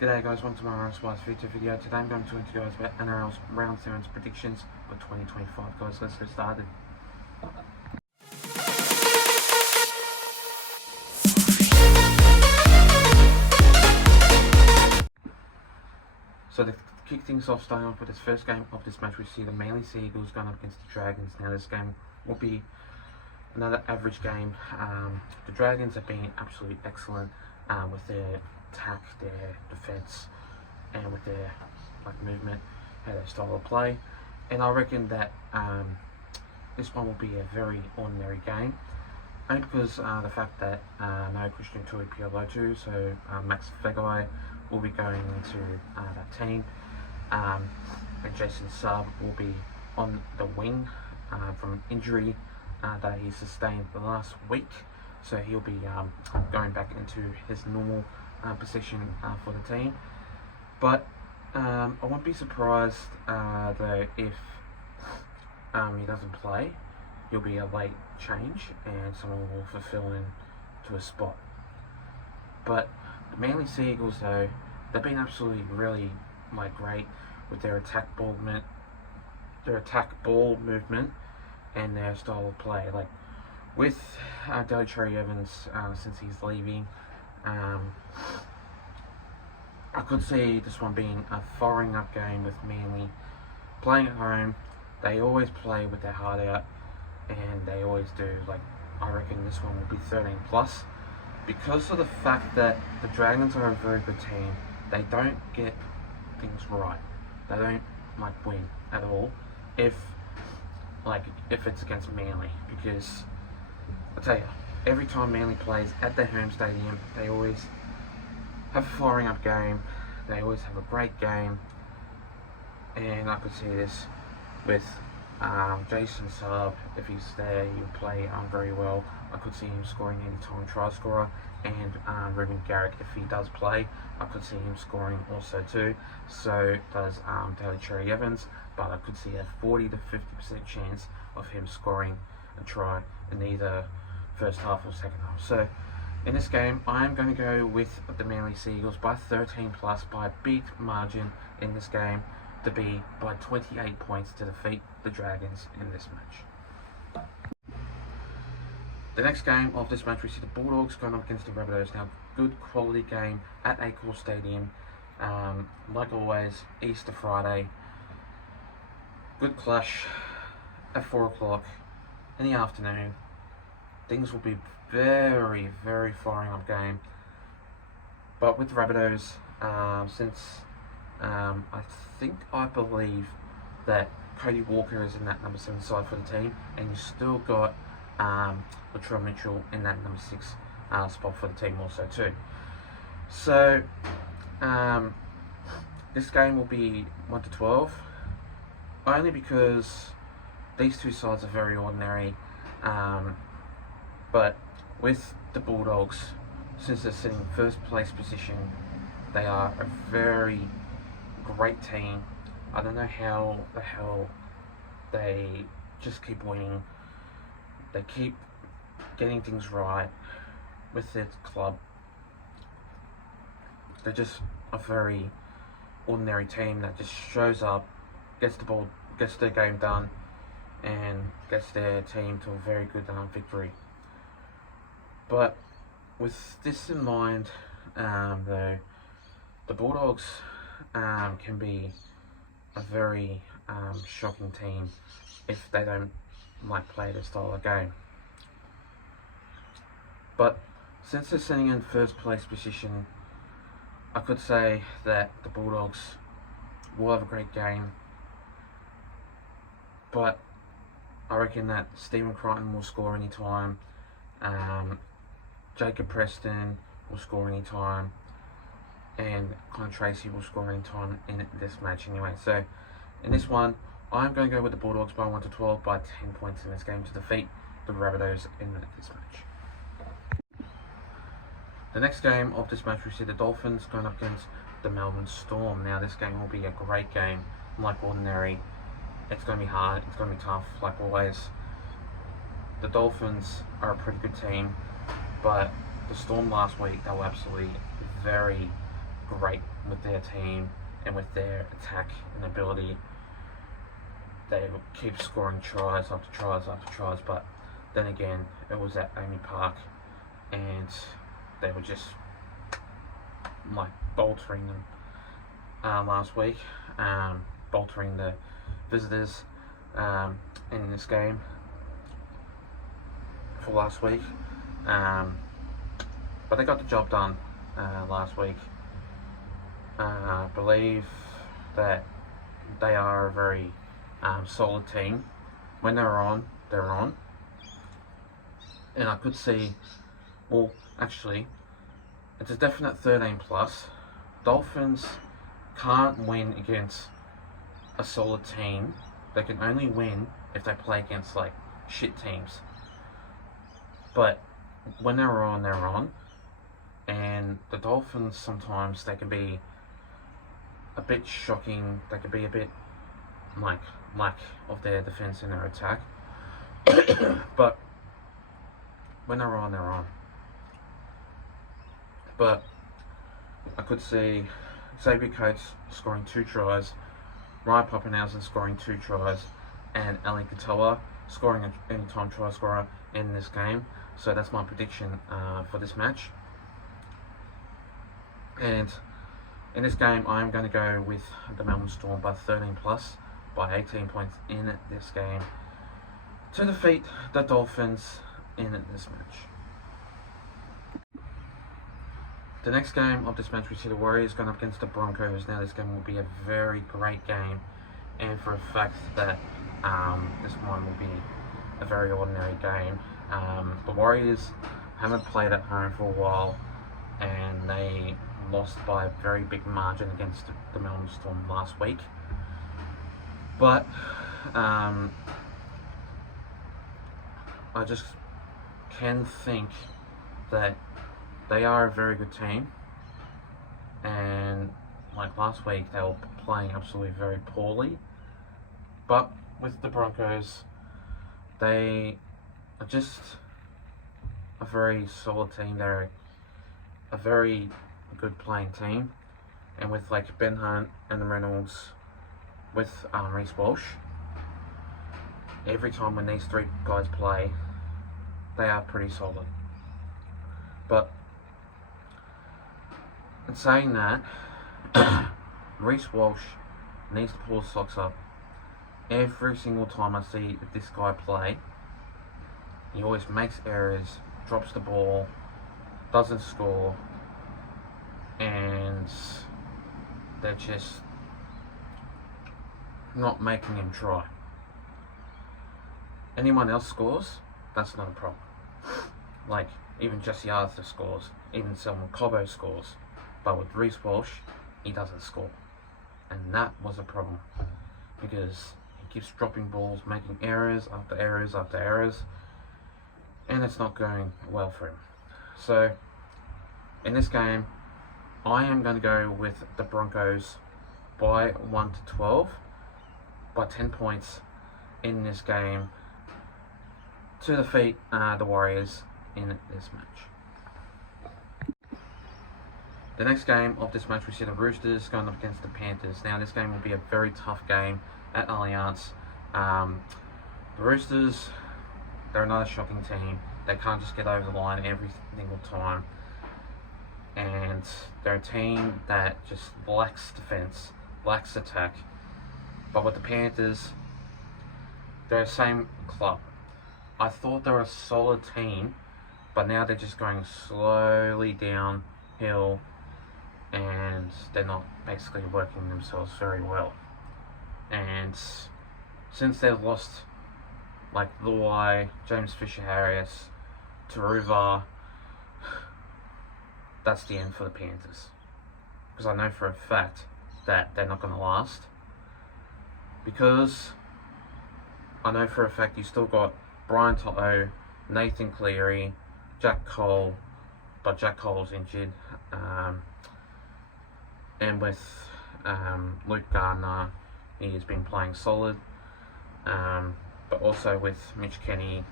G'day guys, welcome to my Nrl Round feature video. Today I'm going to talk to you guys about Nrl's Round 7's predictions for 2025. Guys, let's get started. So to kick things off, starting off with this first game of this match, we see the Manly Sea Eagles going up against the Dragons. Now this game will be another average game. The Dragons have been absolutely excellent with their attack, their defense, and with their movement and their style of play. And I reckon that this one will be a very ordinary game, only because the fact that no Christian Tuipulotu, so Max Fegai will be going into that team, and Jason Sub will be on the wing from injury that he sustained the last week, so he'll be going back into his normal position for the team. But I won't be surprised though if he doesn't play. He'll be a late change and someone will fulfill into a spot. But the Manly Sea Eagles though, they've been absolutely really great with their attack ball movement and their style of play. With Cherry Evans since he's leaving, I could see this one being a firing up game with Manly playing at home. They always play with their heart out, and they always do. I reckon this one will be 13 plus, because of the fact that the Dragons are a very good team. They don't get things right. They don't win at all if it's against Manly, because I tell you, every time Manly plays at their home stadium, they always have a firing up game. They always have a great game, and I could see this with Jason Sub. If he's there, he'll play very well. I could see him scoring anytime try scorer, and Ruben Garrick, if he does play, I could see him scoring also too. So does Cherry Evans, but I could see a 40 to 50% chance of him scoring a try in either first half or second half. So in this game, I am going to go with the Manly Sea Eagles by 13 plus, by a big margin in this game, to be by 28 points to defeat the Dragons in this match. The next game of this match, we see the Bulldogs going up against the Rabbitohs. Now, good quality game at Accor Stadium. Like always, Easter Friday. Good clash at 4 o'clock in the afternoon. Things will be very, very firing up game. But with the Rabbitohs, since I believe that Cody Walker is in that number 7 side for the team, and you still got Latrell Mitchell in that number 6 spot for the team also too. So this game will be 1 to 12, only because these two sides are very ordinary. But with the Bulldogs, since they're sitting first place position, they are a very great team. I don't know how the hell they just keep winning. They keep getting things right with their club. They're just a very ordinary team that just shows up, gets the ball, gets their game done, and gets their team to a very good victory. But with this in mind, though, the Bulldogs can be a very shocking team if they don't play their style of game. But since they're sitting in first place position, I could say that the Bulldogs will have a great game. But I reckon that Stephen Crichton will score anytime. Jacob Preston will score anytime, and Connor Tracy will score anytime in this match anyway. So in this one, I'm going to go with the Bulldogs by 1 to 12 by 10 points in this game to defeat the Rabbitohs in this match. The next game of this match, we see the Dolphins going up against the Melbourne Storm. Now this game will be a great game, like ordinary. It's going to be hard, it's going to be tough, like always. The Dolphins are a pretty good team, but the Storm last week, they were absolutely very, great with their team and with their attack and ability. They would keep scoring tries after tries after tries, but then again, it was at Amy Park, and they were just like boltering them last week, boltering the visitors in this game for last week. But they got the job done last week. I believe that they are a very solid team. When they're on, they're on. And I could see, well, actually, it's a definite 13 plus. Dolphins can't win against a solid team. They can only win if they play against like shit teams. But when they're on, they're on. And the Dolphins sometimes they can be a bit shocking. They can be a bit like lack of their defense and their attack. But when they're on, they're on. But I could see Xavier Coates scoring 2 tries, Ryan Pappenhausen scoring 2 tries, and Ali Katoa scoring an anytime try scorer in this game. So that's my prediction for this match. And in this game, I'm going to go with the Melbourne Storm by 13 plus, by 18 points in this game, to defeat the Dolphins in this match. The next game of this match, we see the Warriors going up against the Broncos. Now this game will be a very great game, and for a fact that this one will be a very ordinary game. The Warriors haven't played at home for a while, and they lost by a very big margin against the Melbourne Storm last week. But I just can think that they are a very good team, and like last week they were playing absolutely very poorly. But with the Broncos, they are just a very solid team. They're a very good playing team, and with like Ben Hunt and Reynolds, with Reece Walsh, every time when these 3 guys play, they are pretty solid. But in saying that, Reece Walsh needs to pull his socks up. Every single time I see this guy play, he always makes errors, drops the ball, doesn't score, and they're just not making him try. Anyone else scores, that's not a problem. Like, even Jesse Arthur scores, even Selman Cobbo scores, but with Reece Walsh, he doesn't score. And that was a problem, because he keeps dropping balls, making errors after errors after errors, and it's not going well for him. So, in this game, I am going to go with the Broncos by 1 to 12, by 10 points in this game, to defeat the Warriors in this match. The next game of this match, we see the Roosters going up against the Panthers. Now this game will be a very tough game at Allianz. The Roosters, they're another shocking team. They can't just get over the line every single time. And they're a team that just lacks defense, lacks attack. But with the Panthers, they're the same club. I thought they were a solid team, but now they're just going slowly downhill, and they're not basically working themselves very well. And since they've lost like Luai, James Fisher-Harris, Taruva, that's the end for the Panthers. Because I know for a fact that they're not going to last. Because I know for a fact you still got Brian To'o, Nathan Cleary, Jack Cole, but Jack Cole's injured. And with Luke Gardner, he has been playing solid. But also with Mitch Kenny,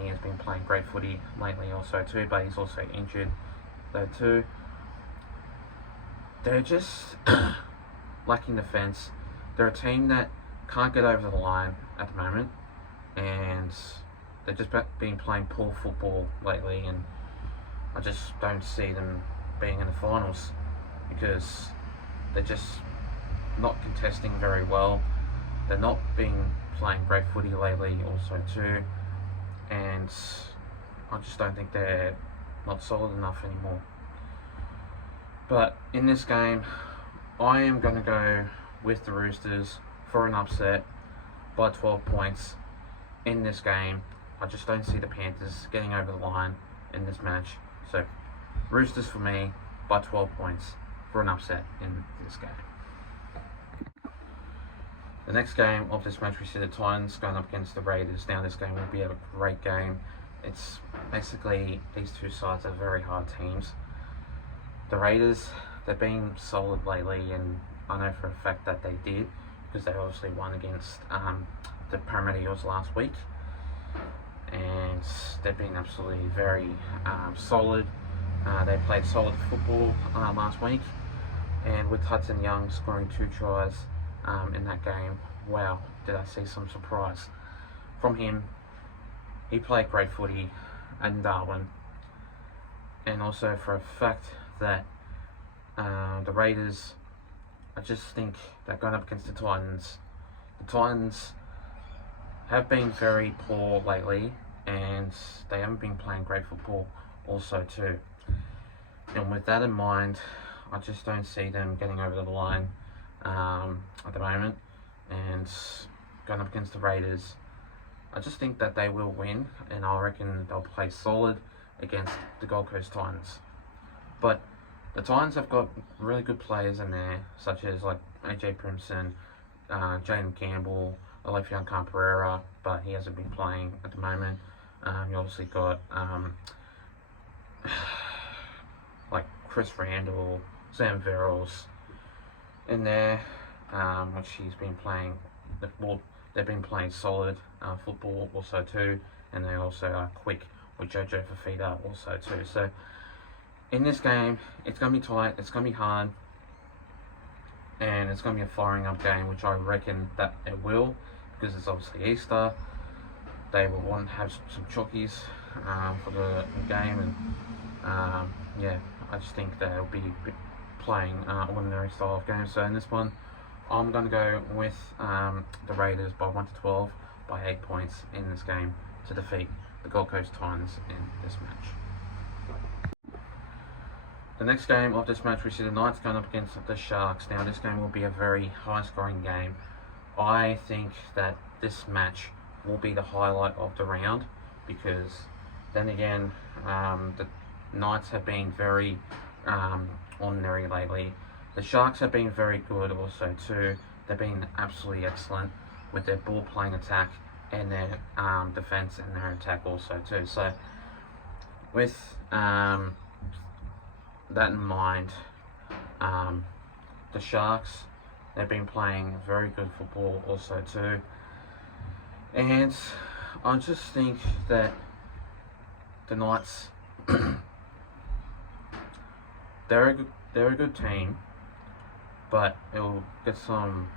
he has been playing great footy lately also too, but he's also injured though too. they're just lacking defense. They're a team that can't get over the line at the moment, and they've just been playing poor football lately, and I just don't see them being in the finals because they're just not contesting very well. They're not playing great footy lately also too, and I just don't think they're not solid enough anymore. But in this game, I am going to go with the Roosters for an upset by 12 points in this game. I just don't see the Panthers getting over the line in this match. So, Roosters for me by 12 points for an upset in this game. The next game of this match, we see the Titans going up against the Raiders. Now, this game will be a great game. It's basically, these two sides are very hard teams. The Raiders, they've been solid lately, and I know for a fact that they did because they obviously won against the Parramatta Eels last week, and they've been absolutely very solid. They played solid football last week, and with Hudson Young scoring 2 tries in that game, wow, did I see some surprise from him. He played great footy in Darwin, and also for a fact that the Raiders, I just think that going up against the Titans have been very poor lately, and they haven't been playing great football also too. And with that in mind, I just don't see them getting over the line at the moment. And going up against the Raiders, I just think that they will win, and I reckon they'll play solid against the Gold Coast Titans. But the Titans have got really good players in there, such as like AJ Primson, Jaden Campbell, Alefion Camperera, but he hasn't been playing at the moment. You obviously got like Chris Randall, Sam Verrills in there, which he's been playing. They've been playing solid football also too, and they also are quick with Jojo Fafita also too. So in this game, it's going to be tight, it's going to be hard, and it's going to be a firing up game, which I reckon that it will, because it's obviously Easter. They will want to have some chockies for the game, and yeah, I just think they'll be playing ordinary style of games. So in this one, I'm going to go with the Raiders by 1 to 12 by 8 points in this game to defeat the Gold Coast Titans in this match. The next game of this match, we see the Knights going up against the Sharks. Now, this game will be a very high-scoring game. I think that this match will be the highlight of the round, because then again, the Knights have been very ordinary lately. The Sharks have been very good also too. They've been absolutely excellent with their ball playing attack and their defense and their attack also too. So with that in mind, the Sharks, they've been playing very good football also too, and I just think that the Knights they're a good team, but it'll get some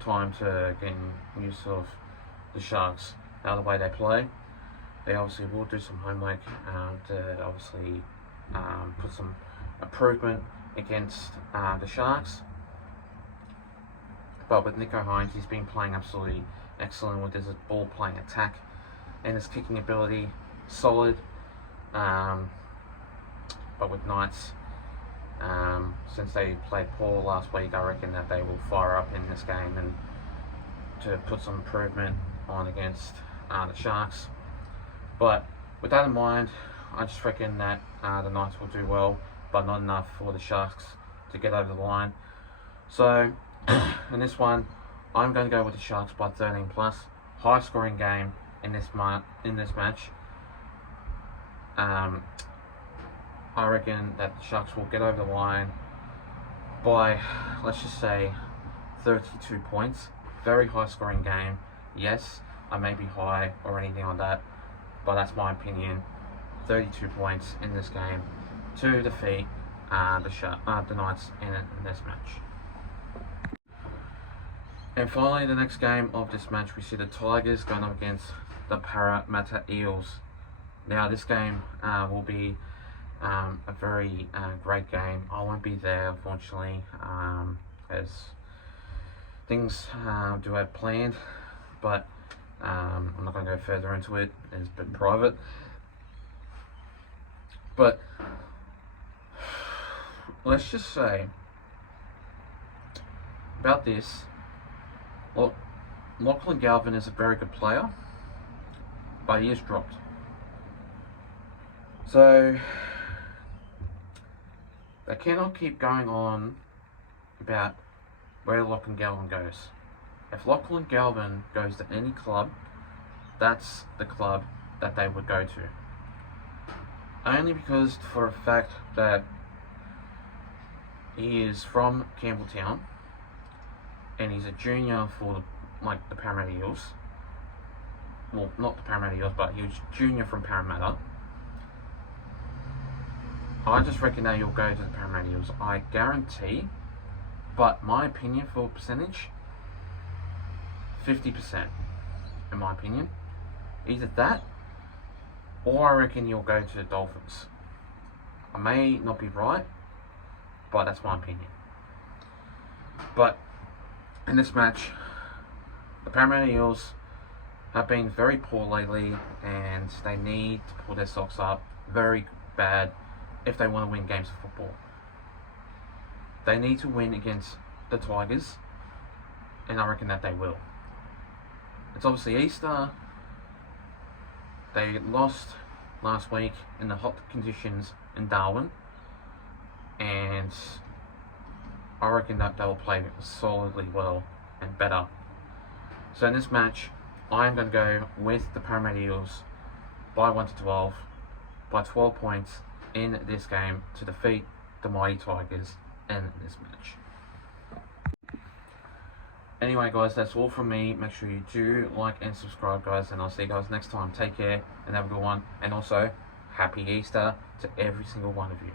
time to get used of the Sharks, how the way they play. They obviously will do some homework to obviously put some improvement against the Sharks. But with Nico Hines, he's been playing absolutely excellent with his ball playing attack and his kicking ability, solid. But with Knights, since they played poor last week, I reckon that they will fire up in this game and to put some improvement on against the Sharks. But with that in mind, I just reckon that the Knights will do well, but not enough for the Sharks to get over the line. So in this one, I'm going to go with the Sharks by 13 plus. High scoring game in this match. I reckon that the Sharks will get over the line by, let's just say, 32 points. Very high scoring game. Yes, I may be high or anything like that, but that's my opinion. 32 points in this game to defeat the Knights in this match. And finally, the next game of this match, we see the Tigers going up against the Parramatta Eels. Now, this game will be a very great game. I won't be there, unfortunately, as things do have planned, but I'm not going to go further into it. It's a bit private. But let's just say about this, look, Lachlan Galvin is a very good player, but he is dropped. So they cannot keep going on about where Lachlan Galvin goes. If Lachlan Galvin goes to any club, that's the club that they would go to. Only because for a fact that he is from Campbelltown and he's a junior for the Parramatta Eels. Well, not the Parramatta Eels, but he was junior from Parramatta. I just reckon that he'll go to the Parramatta Eels. I guarantee, but my opinion for percentage, 50%, in my opinion. Either that, or I reckon you'll go to the Dolphins. I may not be right, but that's my opinion. But in this match, the Parramatta Eels have been very poor lately, and they need to pull their socks up very bad if they want to win games of football. They need to win against the Tigers, and I reckon that they will. It's obviously Easter. They lost last week in the hot conditions in Darwin, and I reckon that they'll play solidly well and better. So in this match, I'm going to go with the Parramatta Eels by 1-12, by 12 points in this game to defeat the mighty Tigers in this match. Anyway, guys, that's all from me. Make sure you do like and subscribe, guys, and I'll see you guys next time. Take care and have a good one. And also, happy Easter to every single one of you.